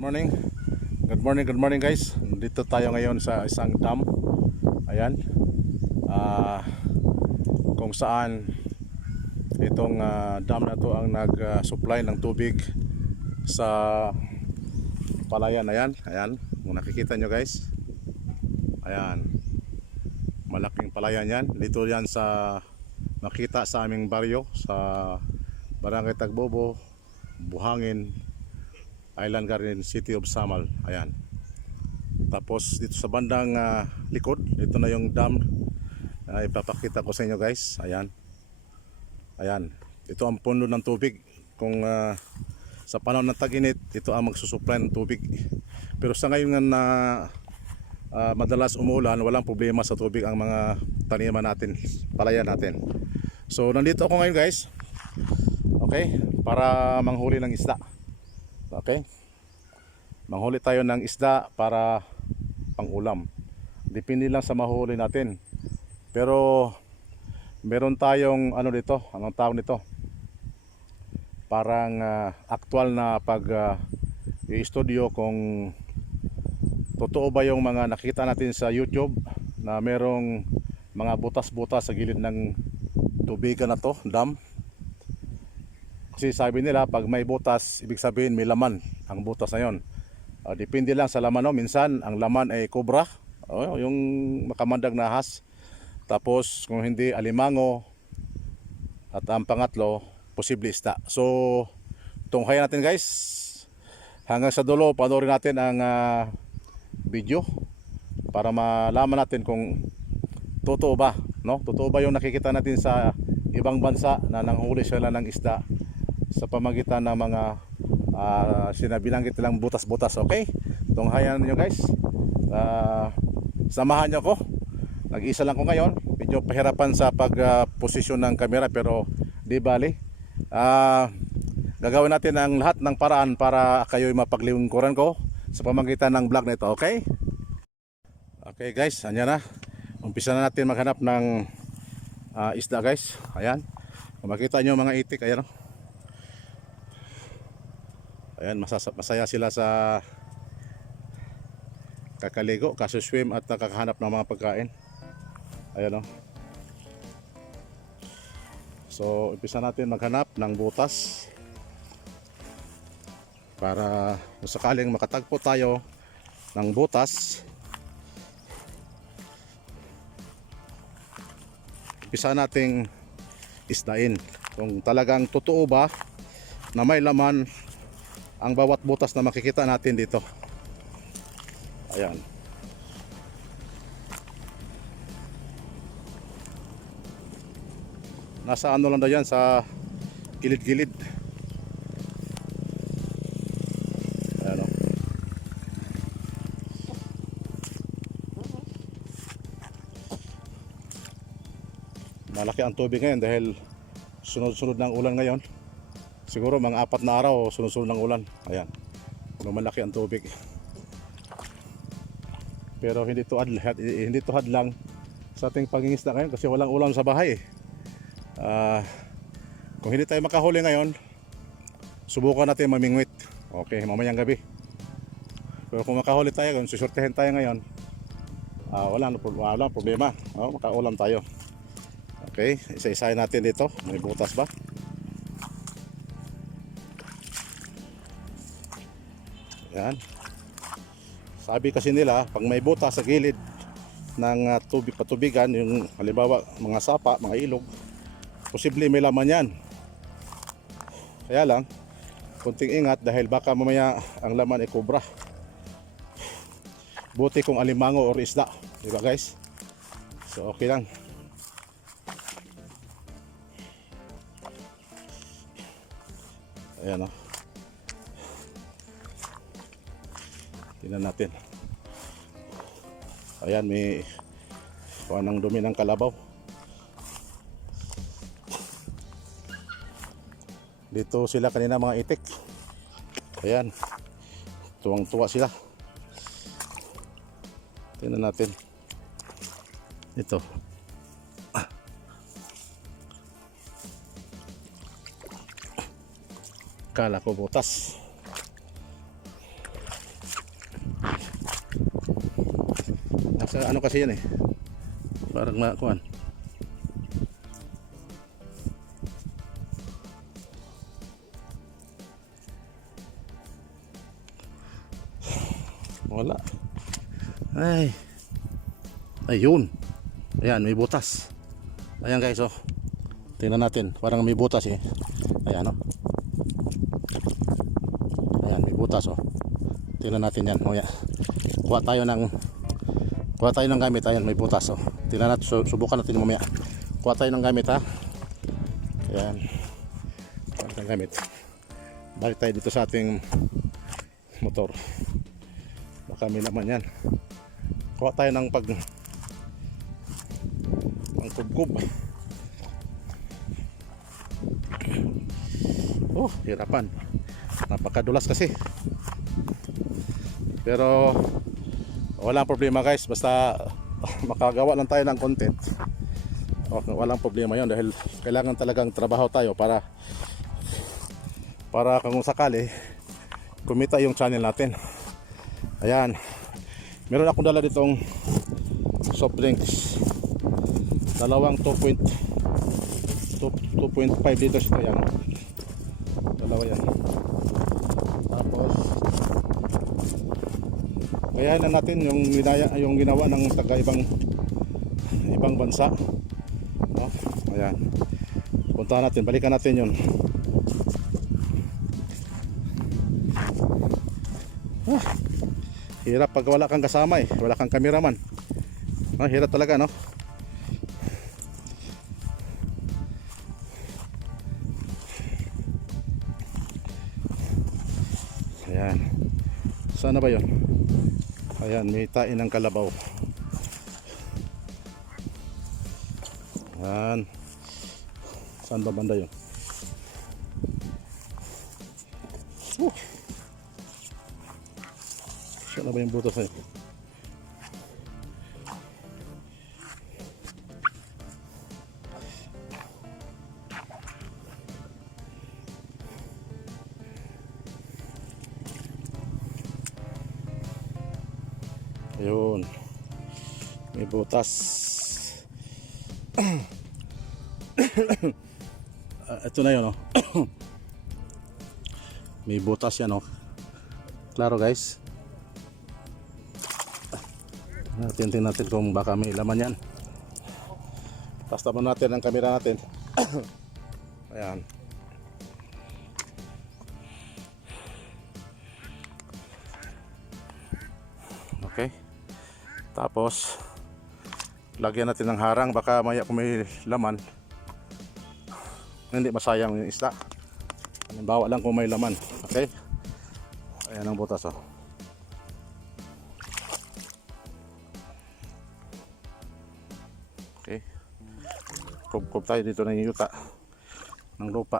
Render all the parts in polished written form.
Morning. Good morning guys. Dito tayo ngayon sa isang dam. Ayan. Ah, kung saan itong dam na to ang nag-supply ng tubig sa palayan. Ayan. Ayan. Kung nakikita nyo guys. Ayan. Malaking palayan yan. Dito yan sa makita sa aming baryo sa Barangay Tagbobo, Buhangin, Island Garden, City of Samal. Ayan. Tapos dito sa bandang likod, ito na yung dam. Ipapakita ko sa inyo guys. Ayan. Ayan. Ito ang puno ng tubig. Kung sa panahon ng tag-init, ito ang magsusupply ng tubig. Pero sa ngayon nga na madalas umuulan, walang problema sa tubig ang mga taniman natin, palayan natin. So nandito ako ngayon guys. Okay, para manghuli ng isda. Okay, manghuli tayo ng isda para pang-ulam. Depende lang sa mahuli natin. Pero meron tayong ano dito, anong tawag nito? Parang aktual na i-studio kung totoo ba yung mga nakita natin sa YouTube na merong mga butas-butas sa gilid ng tubigan na to, dam. Kasi sabi nila pag may butas, ibig sabihin may laman ang butas na yon. Depende lang sa laman, no? Minsan ang laman ay cobra, yung makamandag na ahas. Tapos kung hindi, alimango. At ang pangatlo, posible isda. So tunghayan natin guys. Hanggang sa dulo, panoorin natin ang video para malaman natin kung totoo ba, no? Totoo ba yung nakikita natin sa ibang bansa na nanghuli sila ng isda sa pamagitan ng mga sinabilanggit nilang butas-butas. Okay, tunghayan niyo guys. Samahan niyo ako. Nag-isa lang ko ngayon, medyo pahirapan sa pag-posisyon ng camera, pero di bali. Gagawin natin ang lahat ng paraan para kayo'y mapaglingkuran ko sa pamagitan ng vlog na ito. Okay? Okay guys, andyan na. Umpisa na natin maghanap ng isda guys. Ayan. Kung makita nyo mga itik, ayan o. Ayan, masaya sila sa kakaligo, kasuswim at nakakahanap ng mga pagkain. Ayan o. So, umpisa natin maghanap ng butas para kung sakaling makatagpo tayo ng butas, umpisa nating isdain kung talagang totoo ba na may laman ang bawat butas na makikita natin dito. Ayan. Nasa ano lang daw yan, sa gilid-gilid. Ayan o. Malaki ang tubig ngayon dahil sunod-sunod ng ulan ngayon. Siguro mga 4 na araw sunod-sunod ng ulan. Ayan. Malaki ang tubig. Pero hindi to hadlang sa ating pangingisda ngayon kasi walang ulam sa bahay. Kung hindi tayo makahuli ngayon, subukan natin mamingwit. Okay, mamayang gabi. Pero kung makahuli tayo, kung susurtehin tayo ngayon, walang problema. Makaulam tayo. Okay, isa-isahin natin dito. May butas ba? Yan. Sabi kasi nila, pag may butas sa gilid ng patubigan, yung halimbawa mga sapa, mga ilog, posible may laman yan. Kaya lang, kunting ingat dahil baka mamaya ang laman ay cobra. Buti kung alimango or isda, diba guys? So okay lang. Ayan o. Tingnan natin. Ayan, may ng dumi ng kalabaw. Dito sila kanina mga itik. Ayan. Tuwang-tuwa sila. Tingnan natin. Ito. Kala ko butas. ano kasi yan eh. Parang makuan. Wala. Ay. Ayun. Ayan, may butas. Ayan guys, oh. Tingnan natin. Parang may butas eh. Ayan, oh. Ayan, may butas, oh. Tingnan natin yan. Oh, yan. Kuha tayo ng gamit. Ayan, may butas, oh. Tingnan natin. Subukan natin mamaya. Kuha tayo ng gamit, ha. Ayan. Kuha tayo ng gamit. Balik tayo dito sa ating motor. Baka may laman yan. Kuha tayo ng kubkub. Oh, hirapan. Napakadulas kasi. Pero walang problema guys, basta makagawa lang tayo ng content. Oh, walang problema 'yon dahil kailangan talagang trabaho tayo para kung sakali kumita yung channel natin. Ayan. Meron akong dala ditong soft drinks. Dalawang 2.5 liters ito yan. Dalawa yan. Tapos kaya na natin yung ginawa ng taga ibang bansa. No? Ayan. Puntahan natin, balikan natin yun. Hirap pag wala kang kasama eh. Wala kang cameraman. Hirap talaga, no? Ayan. Sana ba yun? Ayan, may tain ng kalabaw. Ayan. Saan ba banda yun? Saan na ba yung butas na yun? Ayun. May butas. Ito na yun, oh. May butas yan, oh. Klaro guys. Tingnan natin kung baka may laman yan. Tastaman natin ang camera natin. Ayan. Okay. Tapos lagyan natin ng harang, baka maya kung may laman hindi masayang yung isda. Halimbawa lang kung may laman. Okay. Ayan ang butas, oh. Okay. Kub tayo dito ng yuta ng lupa.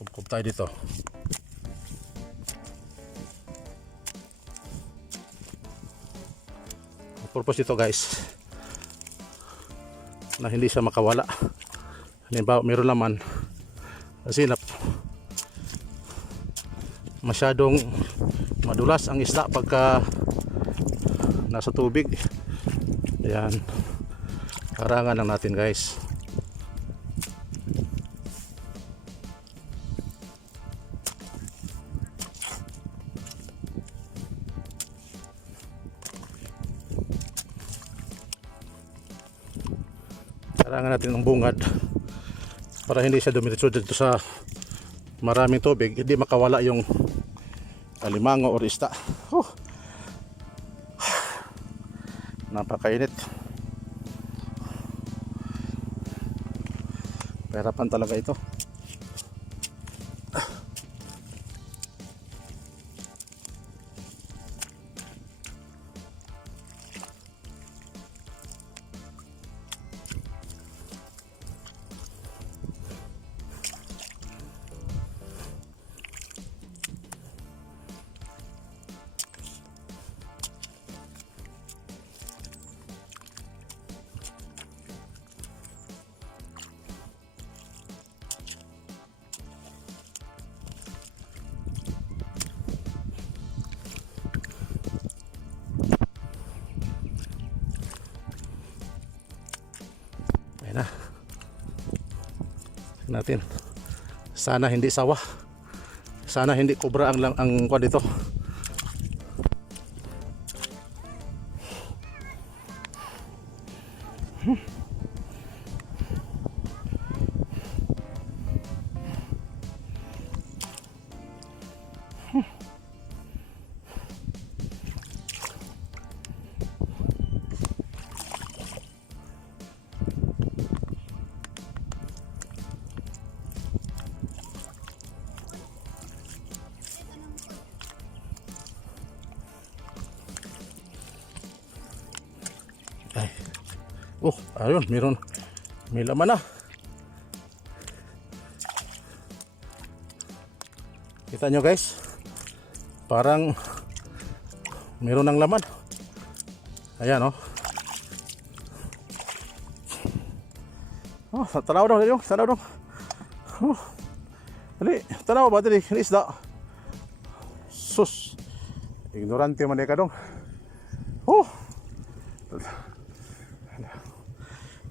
Kub tayo dito. Purpose ito guys na hindi siya makawala. Halimbawa mayroon laman kasi masyadong madulas ang isda pagka nasa tubig. Ayan, karangan lang natin guys. Karangan natin ng bungad para hindi siya dumiretso dito sa maraming tubig, hindi makawala yung alimango o isda. Napakainit. Pahirapan talaga ito. Ayan na. Tingnan natin. Sana hindi sawa. Sana hindi kubra ang kwan dito. Ay. Oh, ayun, may laman na. Kita nyo guys, parang meron ng laman. Ayan oh. Oh, tanaw daw dito, tanaw daw. Oh. Dali, tanaw ba dali, isda. Sus. Ignorante man ka dong. Oh.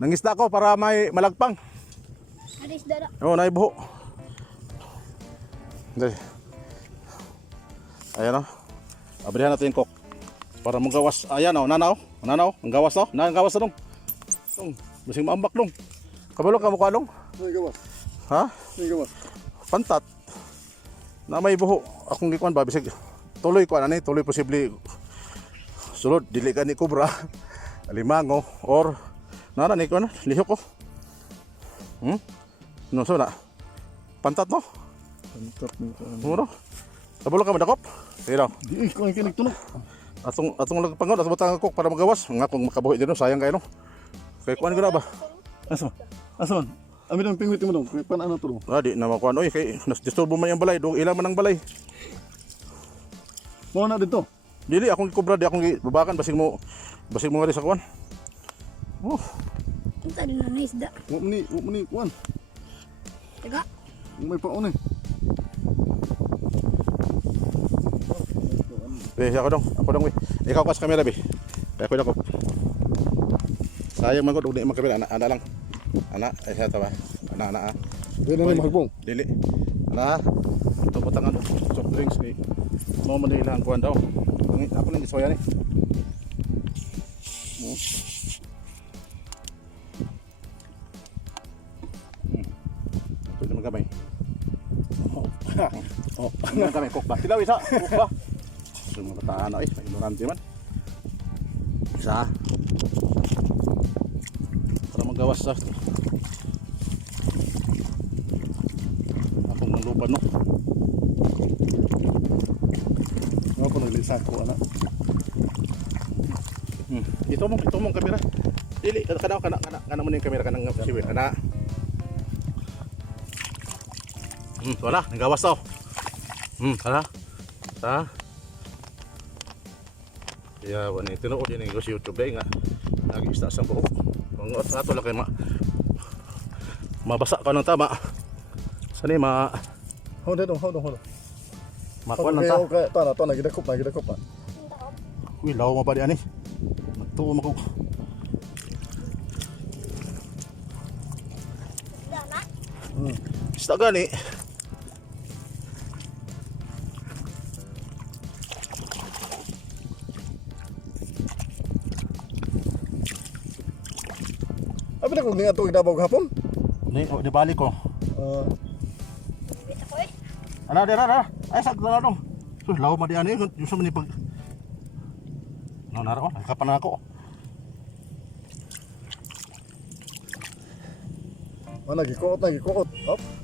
Nangisda ko para may malagpang. Ada isda dak. Oo, naibuho. Dali. Ayan o. Abrihan natin yung kok. Para magawas. Ayan o, nanaw. Nanaw. Ang gawas o. Ang gawas na dong. Masing maambak dong. Kabalo ka mukha dong. May gawas. Ha? May gawas. Pantat. Na may buho. Akong gikuan ba. Bisig. Tuloy ko ani. Tuloy posible. Sulod. Dili ka ni kubra. Alimango. Or nana ni ko na. Lihok ko. No, so na. Pantat no? Pantat mo ka. Muro. Kabalo ka madakop. Pero Di ko ang kinig tulog. atong lagpangon at butang kok para magawas. Nga kung makabuhi din no, sayang kayo no. Kay kuan gina ba? Asan? Amin ang pingwit mo dong. Kaya paano tulog? Di na makuan oy kay disturbo man yung balay, do ilang man ang balay. Mo na dito. Dili akong gikubra di akong babakan basig mo nga sa kuan. Oh, Kita din na isda. Wa mo ni kuan. Taga. May paon eh. ako dong we. Ikaw kas kamera be. Kaya ko dakop. Sayang man ko dugdi magkamera ana lang. Ana ay sa tawa. Ana. Di na magbong. Dili. Ana. Ito patangan soft drinks ni. Mo man ilang kuan daw. Ako lang isoya ni. Ito naman kamay. Oh, ano kami kok ba? Tilaw isa, kok ba? Sumo bataan ay, ignorante man. Isa. Para magawas sa akong nang lupa no. Nga po naglisa ko ana. Ito mong kamera. Dili kana mo ni kamera kanang siwil ana. Wala, nagawas daw. Wala. Ta. Ya, wani tinuod din ng YouTube day nga. Nag-ista sa buhok. Kung ato lang kay mabasa ka ng tama. Sani Hold on. makuan lang ta. Okay, ta na gidakop na. Uy, law mo pa di ani. Matuo mo ko. Isda na. Isda gani. Abi na kung nga to idabaw gahapon. Di balik ko. Bita ko eh. Ana. Ay sa dong. Sus, law mo di ani yung sa manipag. No naro, kapan ako. Mana gikuot.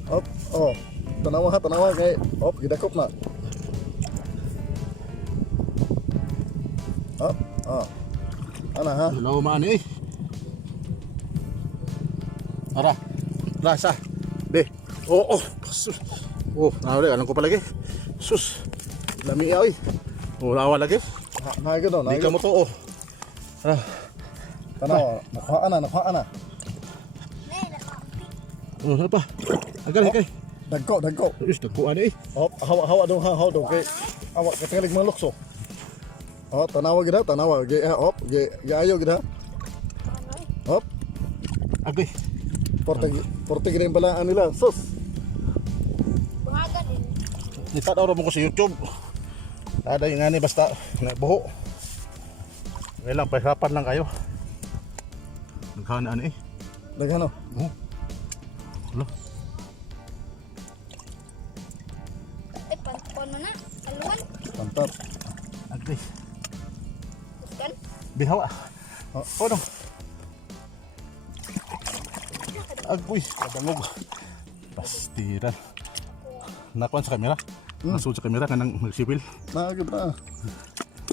Op. Oh. Tanawa kay op gidakop na. Op. Oh. Ana ha. Law man eh. Ara. Rasa. De. Oh. Sus. Oh, nawala alam ko pa lagi. Sus. Lami ay. Oh, lawa lagi. Naga daw, Di ka mo to oh. Ah. Tanawa, nakuha na. Ne, nakapi. Ano pa? Agay. Dagko. Is dagkuan eh. Op, hawa dong kay awak katingalig mga lukso. Oh, tanawa gid. Ge op, ge ayo gid. Op. Agay. Porte gina yung balaan nila. Sus. Bungagan din. Itadaw mo ko sa YouTube. Ada yung ani basta buho. Ngayon lang, pahirapan lang kayo. Naghanaan eh. Daghano. Oh. Wala. Pantuan mo na. Kaluan. Pantar. Agay. Kuskan. Bihawa. Oh. Oh no. Agoy, kabangog. Pastiran. Nakuan sa kamera. Nasud sa kamera kanang nagsipil. Naagad na.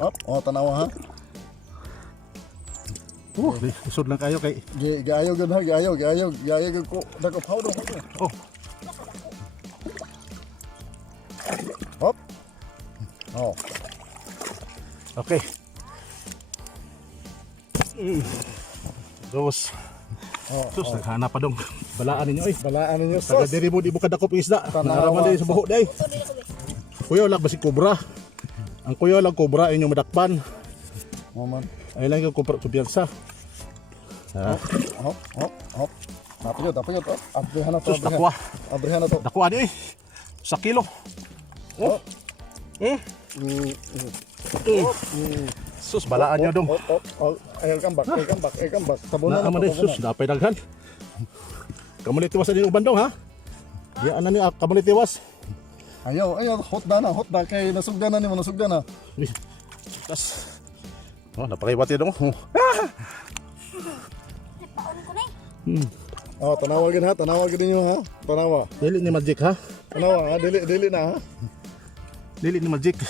Up. Oh, tanawa ha. Isod lang kayo kay. Giayaw gud ha, giayaw gud ko. Dako powder ko. Oh, Hop. Oh. okay. Dos. Oh. Sus, naghanap pa dong. Balaan ninyo eh. Balaan ninyo Taga sus. diri mo di mo kadakop isda. Tanawa. Naraman din sa buho day. Ito din ako be. Kuya lag basi kobra. Ang kuya lag kobra inyo madakpan. Moment. Ay lang yung kumpiyansa. Ha? Hop, hop, hop. Napayod. Hop. Abrihan na to. Sus, dakwa. Abrihan na to. Dakwa niyo eh. Sa kilo. Oh. Hmm? Sus, balaan niyo dong. Hop. Ay kambak. Tabunan Na na aman to. eh, sus, dapay daghan. Kamulit tiwas din yung bandong ha? Diyan na niya, kamulit tiwas. Ayaw, hot da kay nasugdan na nimo, nasugdan na. Tas. Oh, napakaiwati dong. Oh. Paon ko na eh. Oh, tanawagin ninyo ha. Tanawa. Dili ni magic ha? Tanawa ha, dili na ha. Dili ni magic.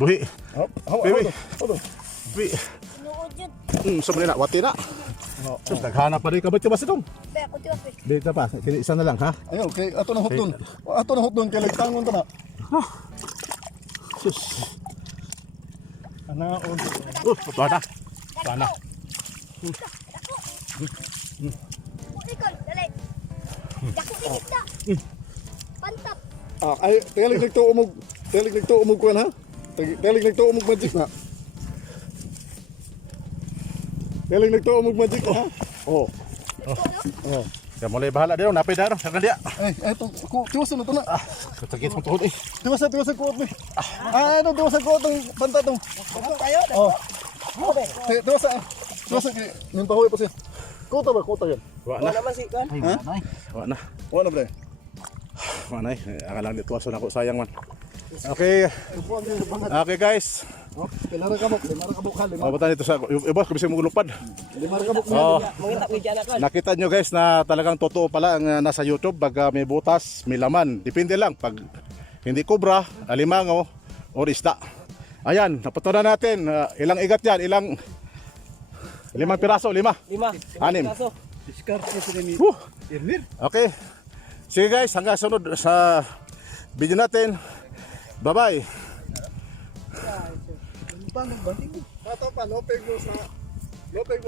Buhi. Hop. Baby. Hold. Buhi. Sinuod yun. Sumali na, wati na. Oh. Sus, naghanap pa rin kamulit tiwas itong. Be, ako tiwas be. Dito pa, isa na lang ha? Ayaw, kay ato na hotdon. Ato na hotdon kay lagtangon ta na. Sus. Anaon. Tuwa na. Ikol, dali. Dako ikita. Pantap. Ay, telik nagto umog kuan ha. Telik nagto umog magic na. Telik nagto umog magic ha. Oh. Ito no? Oh. Kaya mulai bahala din, napay daro, sa kandiya. Ay, to, tiwasan na to na. Katakit mo tuhod eh. Tiwasan ko ni. Tiwasan ko tong banta tong. Oh. Tiwasan kay nin pahoy pa siya. Kota yan. Wala na. Wala na. Wala bre. Wala na. Akala nito aso na ko, sayang man. Okay. Okay guys. Oh, limara kabok ha. Mabutan dito sa boss, kubising mo lupad. Limara kabok. Oh, nakita nyo guys na talagang totoo pala ang nasa YouTube pag may butas, may laman. Depende lang pag hindi kubra, alimango or isda. Ayan, napatunan natin ilang igat yan, limang piraso, anim. Okay. Sige guys, hanggang sunod sa video natin. Bye-bye. Tato pa, lopeg mo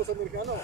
sa Amerikano.